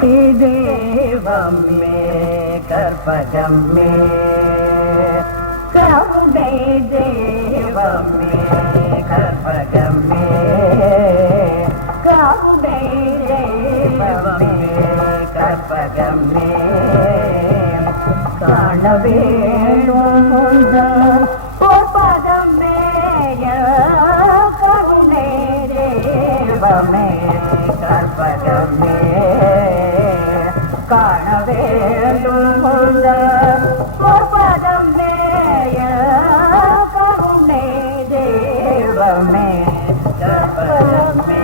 தேவமே கற்பகமே கருணை தேவமே கற்பகமே கருணை தேவமே கற்பகமே காண வேணும் பொற்பகமே கருணை தேவமே கற்பகமே காண வேண்டும் பொற்பதமே கருணை தேவமே கற்பகமே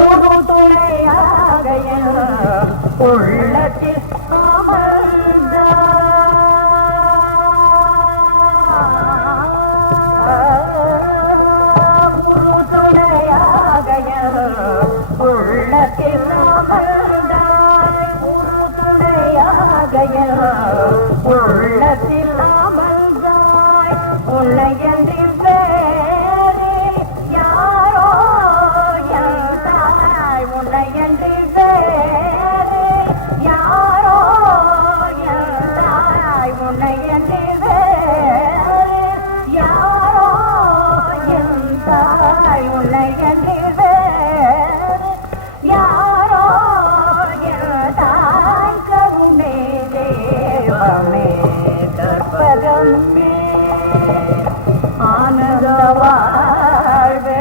ஒரு துணையாக உள்ளத்தில் உள்ளத்தில் அமர்ந்தாய் உள்ளத்தில் அமர்ந்தாய் உன்னையன்றி வேறு யாரோ தாய் உன்னையன்றி வேறு யாரோ தாய் உன்னையன்றி வேறு யாரோ தாய் உன்னையன்றி யாரோ தாய் கருணை தேவமே கற்பகமே ஆனந்த வாழ்வு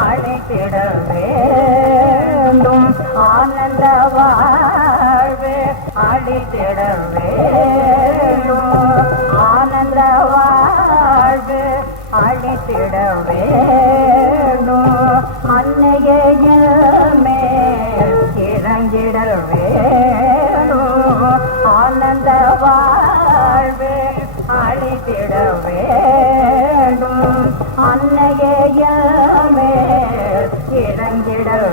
அழைத்திட வேண்டும் ஆனந்த வாழ்வு அழைத்திட வேண்டும் ஆனந்த வாழ்வு அழைத்திட வேண்டும் அன்னையே மேல் இறங்கிடல் வேணும் ஆனந்த வாழ்வு அழித்திட வேண்டும் அன்னையே மேல் இறங்கிடல்